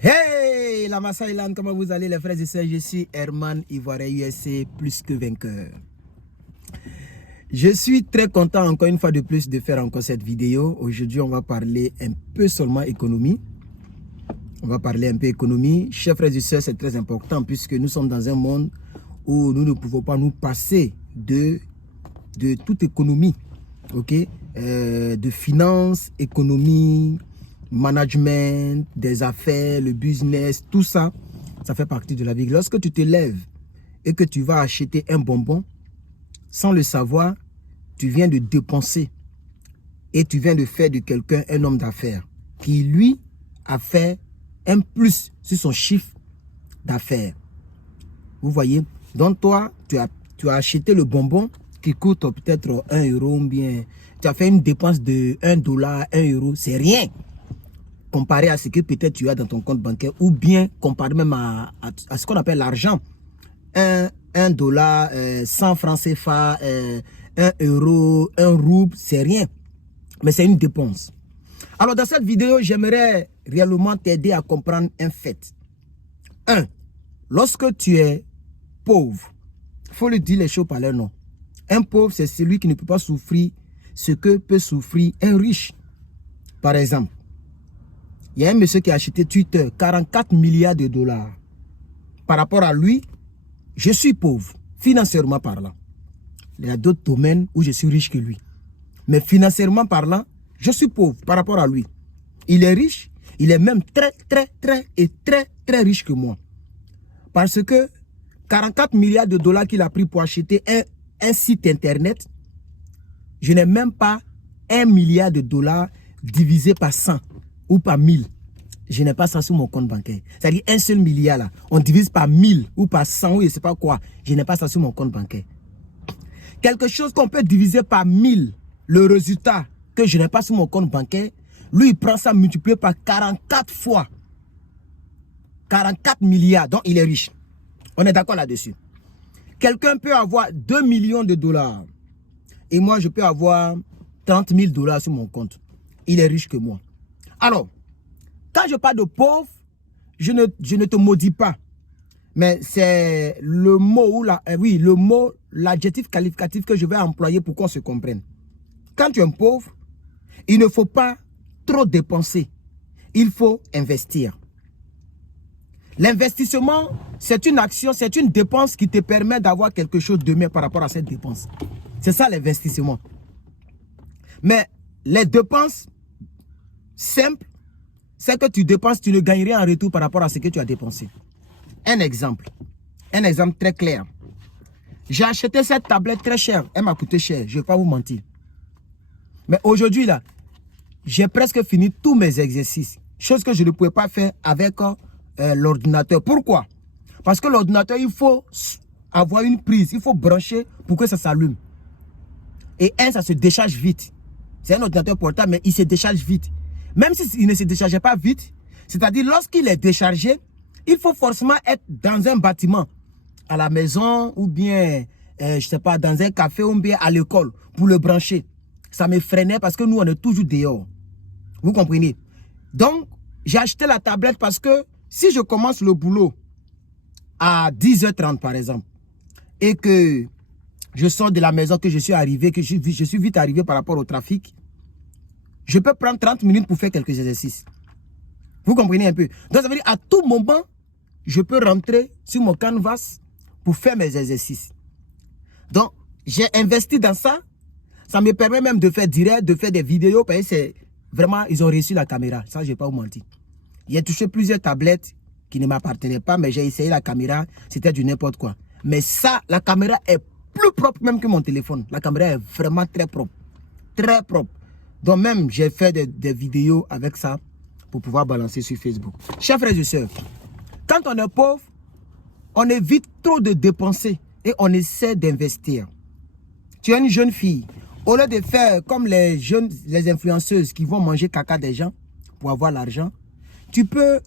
Hey, la Massa Island, comment vous allez les frères et sœurs? Je suis Herman, Ivoirien USC, plus que vainqueur. Je suis très content encore une fois de plus de faire encore cette vidéo. Aujourd'hui, on va parler un peu seulement économie. On va parler un peu économie. Chers frères et sœurs, c'est très important puisque nous sommes dans un monde où nous ne pouvons pas nous passer de toute économie. Ok, de finance, économie, management, des affaires, le business, tout ça, ça fait partie de la vie. Lorsque tu te lèves et que tu vas acheter un bonbon, sans le savoir, tu viens de dépenser et tu viens de faire de quelqu'un un homme d'affaires qui, lui, a fait un plus sur son chiffre d'affaires. Vous voyez? Donc toi, tu as acheté le bonbon qui coûte peut-être 1 euro ou bien tu as fait une dépense de 1 dollar, 1 euro, c'est rien comparé à ce que peut-être tu as dans ton compte bancaire ou bien comparé même à ce qu'on appelle l'argent. 1 dollar, 100 francs CFA, 1 euro, 1 rouble, c'est rien. Mais c'est une dépense. Alors dans cette vidéo, j'aimerais réellement t'aider à comprendre un fait. 1. Lorsque tu es pauvre, il faut le dire les choses par leur nom. Un pauvre, c'est celui qui ne peut pas souffrir ce que peut souffrir un riche. Par exemple, il y a un monsieur qui a acheté Twitter, 44 milliards de dollars. Par rapport à lui, je suis pauvre, financièrement parlant. Il y a d'autres domaines où je suis riche que lui. Mais financièrement parlant, je suis pauvre par rapport à lui. Il est riche, il est même très riche que moi. Parce que 44 milliards de dollars qu'il a pris pour acheter un site internet, je n'ai même pas 1 milliard de dollars divisé par 100 ou par 1000. Je n'ai pas ça sur mon compte bancaire. C'est-à-dire un seul milliard là, on divise par 1000 ou par 100 ou je ne sais pas quoi. Je n'ai pas ça sur mon compte bancaire. Quelque chose qu'on peut diviser par 1000, le résultat que je n'ai pas sur mon compte bancaire, lui il prend ça multiplié par 44 fois. 44 milliards, donc il est riche. On est d'accord là-dessus. Quelqu'un peut avoir 2 millions de dollars. Et moi, je peux avoir 30 000 dollars sur mon compte. Il est riche que moi. Alors, quand je parle de pauvre, je ne te maudis pas. Mais c'est le mot, l'adjectif qualificatif que je vais employer pour qu'on se comprenne. Quand tu es un pauvre, il ne faut pas trop dépenser. Il faut investir. L'investissement, c'est une action, c'est une dépense qui te permet d'avoir quelque chose demain par rapport à cette dépense. C'est ça l'investissement. Mais les dépenses simples, c'est que tu dépenses, tu ne gagnes rien en retour par rapport à ce que tu as dépensé. Un exemple très clair. J'ai acheté cette tablette très chère, elle m'a coûté cher, je ne vais pas vous mentir. Mais aujourd'hui là, j'ai presque fini tous mes exercices, chose que je ne pouvais pas faire avec l'ordinateur. Pourquoi? Parce que l'ordinateur, il faut avoir une prise, il faut brancher pour que ça s'allume. Et ça se décharge vite. C'est un ordinateur portable, mais il se décharge vite. Même s'il ne se déchargeait pas vite, c'est-à-dire lorsqu'il est déchargé, il faut forcément être dans un bâtiment, à la maison ou bien, je sais pas, dans un café ou bien à l'école pour le brancher. Ça me freinait parce que nous, on est toujours dehors. Vous comprenez? Donc, j'ai acheté la tablette parce que si je commence le boulot à 10h30 par exemple, et que je sors de la maison, que je suis arrivé, que je suis vite arrivé par rapport au trafic, je peux prendre 30 minutes pour faire quelques exercices. Vous comprenez un peu? Donc ça veut dire à tout moment, je peux rentrer sur mon canvas pour faire mes exercices. Donc, j'ai investi dans ça. Ça me permet même de faire direct, de faire des vidéos, parce que c'est vraiment, ils ont réussi la caméra. Ça, je ne vais pas vous mentir. J'ai touché plusieurs tablettes qui ne m'appartenaient pas, mais j'ai essayé la caméra, c'était du n'importe quoi. Mais ça, la caméra est plus propre même que mon téléphone. La caméra est vraiment très propre. Très propre. Donc même, j'ai fait des vidéos avec ça pour pouvoir balancer sur Facebook. Chers frères et sœurs, quand on est pauvre, on évite trop de dépenser et on essaie d'investir. Tu es une jeune fille. Au lieu de faire comme les influenceuses qui vont manger caca des gens pour avoir l'argent, tu peux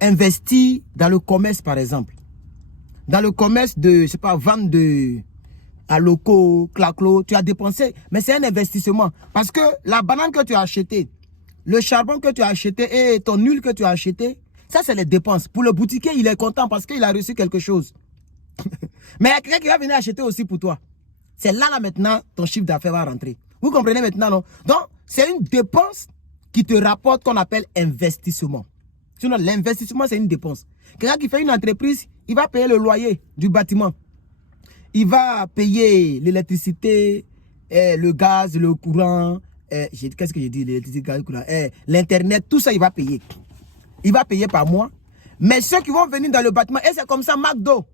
investir dans le commerce par exemple. Dans le commerce de, je sais pas, vente de à locaux, claclo, tu as dépensé, mais c'est un investissement. Parce que la banane que tu as achetée, le charbon que tu as acheté et ton huile que tu as acheté, Ça, c'est les dépenses. Pour le boutiquier, il est content parce qu'il a reçu quelque chose. Mais il y a quelqu'un qui va venir acheter aussi pour toi. C'est là, maintenant, ton chiffre d'affaires va rentrer. Vous comprenez maintenant, non? Donc, c'est une dépense qui te rapporte qu'on appelle investissement. Sinon, l'investissement, c'est une dépense. Quelqu'un qui fait une entreprise, il va payer le loyer du bâtiment. Il va payer l'électricité, le gaz, le courant. Qu'est-ce que j'ai dit? L'électricité, le gaz, le courant. L'Internet, tout ça, il va payer. Il va payer par mois. Mais ceux qui vont venir dans le bâtiment, et c'est comme ça, McDo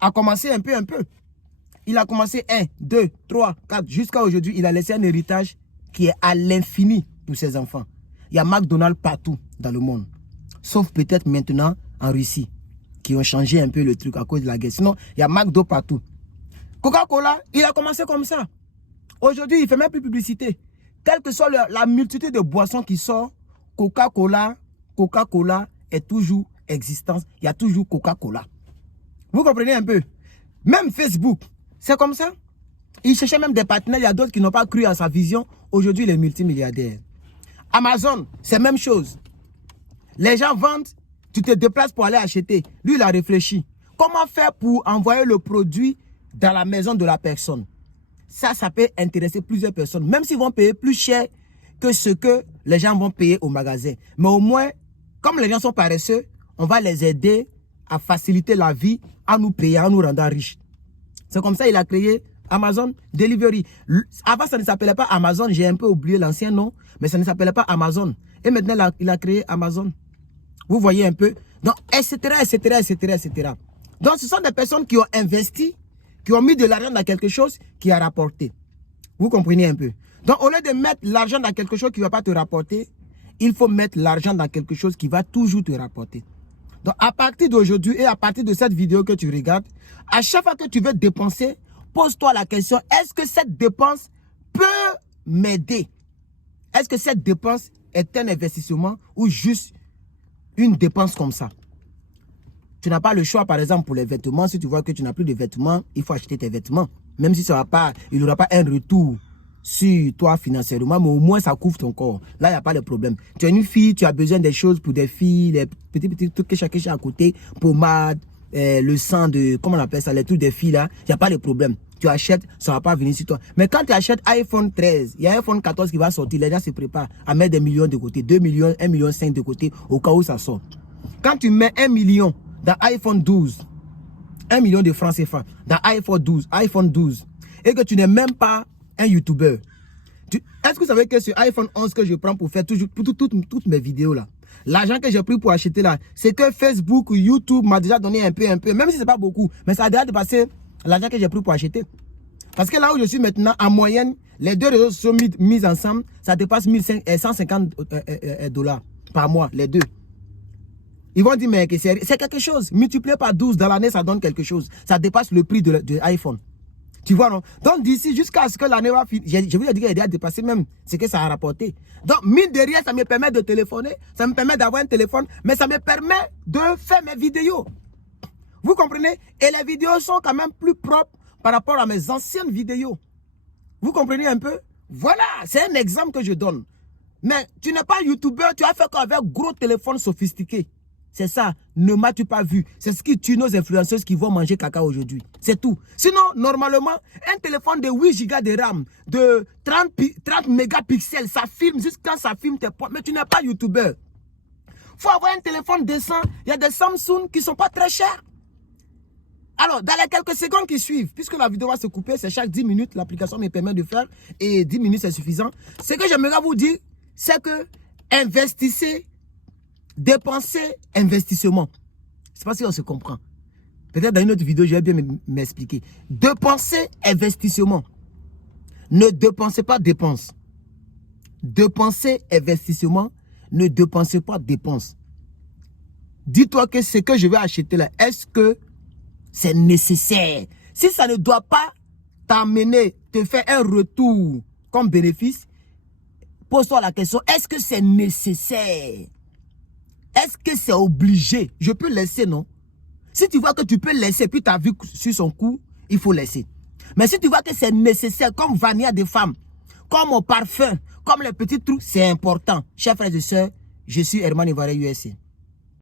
a commencé un peu. Il a commencé 1, 2, 3, 4, jusqu'à aujourd'hui, il a laissé un héritage qui est à l'infini pour ses enfants. Il y a McDonald's partout dans le monde. Sauf peut-être maintenant en Russie, qui ont changé un peu le truc à cause de la guerre. Sinon, il y a McDo partout. Coca-Cola, il a commencé comme ça. Aujourd'hui, il ne fait même plus publicité. Quelle que soit la multitude de boissons qui sort, Coca-Cola est toujours existence. Il y a toujours Coca-Cola. Vous comprenez un peu? Même Facebook, c'est comme ça. Il cherchait même des partenaires. Il y a d'autres qui n'ont pas cru à sa vision. Aujourd'hui, il est multimilliardaire. Amazon, c'est la même chose. Les gens vendent, tu te déplaces pour aller acheter. Lui, il a réfléchi. Comment faire pour envoyer le produit dans la maison de la personne? Ça peut intéresser plusieurs personnes. Même s'ils vont payer plus cher que ce que les gens vont payer au magasin. Mais au moins, comme les gens sont paresseux, on va les aider à faciliter la vie, à nous payer, à nous rendre riches. C'est comme ça qu'il a créé Amazon Delivery. Avant, ça ne s'appelait pas Amazon. J'ai un peu oublié l'ancien nom, mais ça ne s'appelait pas Amazon. Et maintenant, il a créé Amazon. Vous voyez un peu. Donc, etc. Donc, ce sont des personnes qui ont investi, qui ont mis de l'argent dans quelque chose qui a rapporté. Vous comprenez un peu. Donc, au lieu de mettre l'argent dans quelque chose qui ne va pas te rapporter, il faut mettre l'argent dans quelque chose qui va toujours te rapporter. Donc, à partir d'aujourd'hui et à partir de cette vidéo que tu regardes, à chaque fois que tu veux dépenser, pose-toi la question, est-ce que cette dépense peut m'aider? Est-ce que cette dépense est un investissement ou juste une dépense comme ça? Tu n'as pas le choix, par exemple, pour les vêtements. Si tu vois que tu n'as plus de vêtements, il faut acheter tes vêtements. Même si ça va pas, il n'y aura pas un retour sur toi financièrement, mais au moins ça couvre ton corps. Là, il n'y a pas de problème. Tu es une fille, tu as besoin des choses pour des filles, les petits trucs que chacun à côté, pommade, le sang de, comment on appelle ça, les trucs des filles là, il n'y a pas de problème. Tu achètes, ça ne va pas venir sur toi. Mais quand tu achètes iPhone 13, il y a iPhone 14 qui va sortir, les gens se préparent à mettre des millions de côté, 2 millions, 1,5 million de côté, au cas où ça sort. Quand tu mets 1 million dans iPhone 12, 1 million de francs CFA dans iPhone 12, et que tu n'es même pas un YouTuber, est-ce que vous savez que ce iPhone 11 que je prends pour faire toujours toutes mes vidéos là, l'argent que j'ai pris pour acheter là, c'est que Facebook, YouTube m'a déjà donné un peu, même si c'est pas beaucoup, mais ça a déjà dépassé l'argent que j'ai pris pour acheter. Parce que là où je suis maintenant, en moyenne, les deux réseaux sont mis ensemble, ça dépasse 150 $ par mois, les deux. Ils vont dire, mais c'est quelque chose. Multiplié par 12 dans l'année, ça donne quelque chose. Ça dépasse le prix de l'iPhone. Tu vois, non? Donc, d'ici jusqu'à ce que l'année va finir, je vous ai dit qu'il a déjà dépassé même ce que ça a rapporté. Donc, mine de rien, ça me permet de téléphoner, ça me permet d'avoir un téléphone, mais ça me permet de faire mes vidéos. Vous comprenez? Et les vidéos sont quand même plus propres par rapport à mes anciennes vidéos. Vous comprenez un peu? Voilà, c'est un exemple que je donne. Mais tu n'es pas YouTuber, tu as fait qu'avec gros téléphone sophistiqué. C'est ça, ne m'as-tu pas vu? C'est ce qui tue nos influenceuses qui vont manger caca aujourd'hui. C'est tout. Sinon, normalement, un téléphone de 8 Go de RAM, de 30 mégapixels, ça filme jusqu'à ça filme tes potes. Mais tu n'es pas YouTuber. Il faut avoir un téléphone décent. Il y a des Samsung qui ne sont pas très chers. Alors, dans les quelques secondes qui suivent, puisque la vidéo va se couper, c'est chaque 10 minutes, l'application me permet de faire, et 10 minutes c'est suffisant. Ce que j'aimerais vous dire, c'est que investissez, dépensez, investissement. Je ne sais pas si on se comprend. Peut-être dans une autre vidéo, je vais bien m'expliquer. Dépensez, investissement. Ne dépensez pas dépenses. Dépensez, investissement. Ne dépensez pas dépenses. Dis-toi que ce que je vais acheter là, est-ce que c'est nécessaire? Si ça ne doit pas t'amener, te faire un retour comme bénéfice, pose-toi la question, est-ce que c'est nécessaire? Est-ce que c'est obligé? Je peux laisser, non? Si tu vois que tu peux laisser, puis tu as vu sur son cou, il faut laisser. Mais si tu vois que c'est nécessaire, comme vanilla des femmes, comme au parfum, comme les petits trucs, c'est important. Chers frères et sœurs, je suis Herman Ivoirien USA.